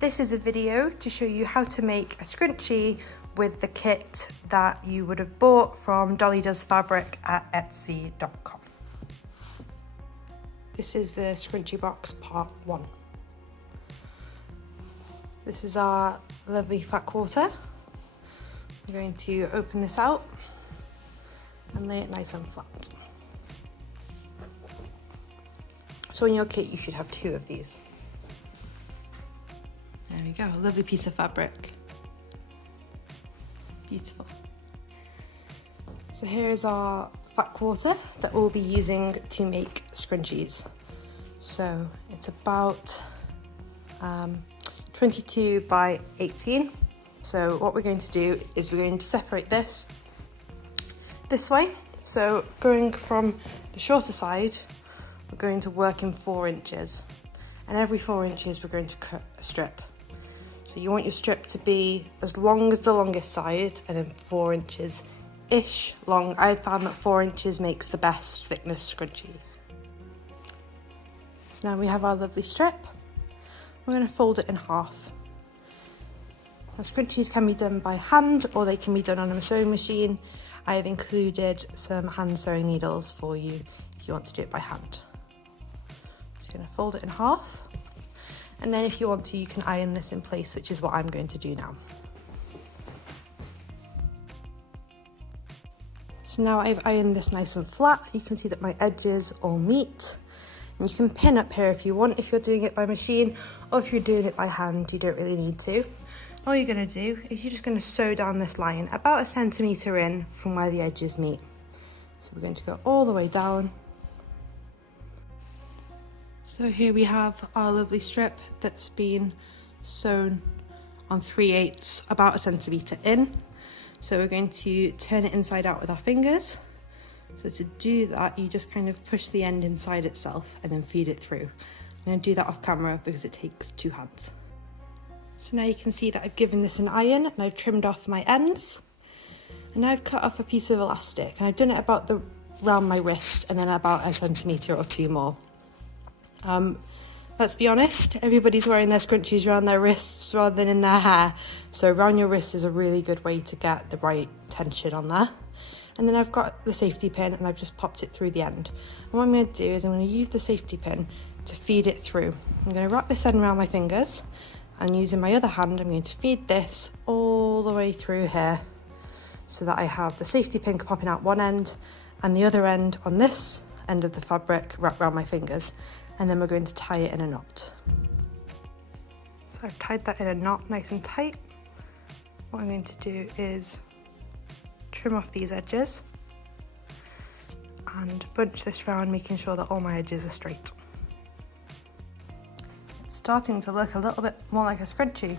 This is a video to show you how to make a scrunchie with the kit that you would have bought from Dolly Does Fabric at Etsy.com. This is the scrunchie box part 1. This is our lovely fat quarter. I'm going to open this out and lay it nice and flat. So in your kit you should have 2 of these. There we go, a lovely piece of fabric. Beautiful. So here's our fat quarter that we'll be using to make scrunchies. So it's about 22 by 18. So what we're going to do is we're going to separate this way. So going from the shorter side, we're going to work in 4 inches. And every 4 inches we're going to cut a strip. So you want your strip to be as long as the longest side and then 4 inches-ish long. I found that 4 inches makes the best thickness scrunchie. So now we have our lovely strip. We're going to fold it in half. Now scrunchies can be done by hand or they can be done on a sewing machine. I have included some hand sewing needles for you if you want to do it by hand. So you're going to fold it in half. And then if you want to, you can iron this in place, which is what I'm going to do now. So now I've ironed this nice and flat. You can see that my edges all meet. And you can pin up here if you want, if you're doing it by machine, or if you're doing it by hand, you don't really need to. All you're going to do is you're just going to sew down this line about 1 centimetre in from where the edges meet. So we're going to go all the way down. So here we have our lovely strip that's been sewn on 3/8, about 1 centimetre in. So we're going to turn it inside out with our fingers. So to do that, you just kind of push the end inside itself and then feed it through. I'm going to do that off camera because it takes 2 hands. So now you can see that I've given this an iron and I've trimmed off my ends. And now I've cut off a piece of elastic and I've done it about around my wrist and then about 1 centimetre or 2 more. Let's be honest, everybody's wearing their scrunchies around their wrists rather than in their hair. So around your wrist is a really good way to get the right tension on there. And then I've got the safety pin and I've just popped it through the end. And what I'm going to do is I'm going to use the safety pin to feed it through. I'm going to wrap this end around my fingers and using my other hand, I'm going to feed this all the way through here so that I have the safety pin popping out one end and the other end on this end of the fabric wrapped around my fingers. And then we're going to tie it in a knot. So I've tied that in a knot nice and tight. What I'm going to do is trim off these edges and bunch this round, making sure that all my edges are straight. It's starting to look a little bit more like a scrunchie.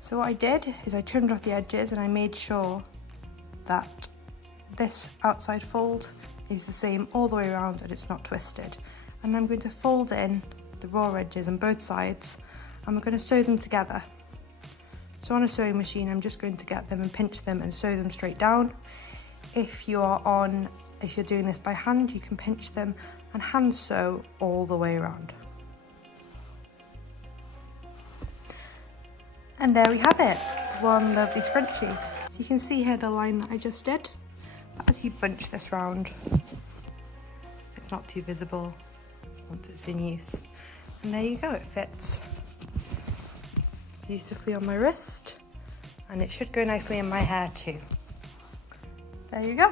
So what I did is I trimmed off the edges and I made sure that this outside fold is the same all the way around and it's not twisted. And I'm going to fold in the raw edges on both sides and we're going to sew them together. So on a sewing machine, I'm just going to get them and pinch them and sew them straight down. If you're doing this by hand, you can pinch them and hand sew all the way around. And there we have it, one lovely scrunchie. So you can see here the line that I just did. But as you bunch this round, it's not too visible once it's in use. And there you go, it fits beautifully on my wrist and it should go nicely in my hair too. There you go.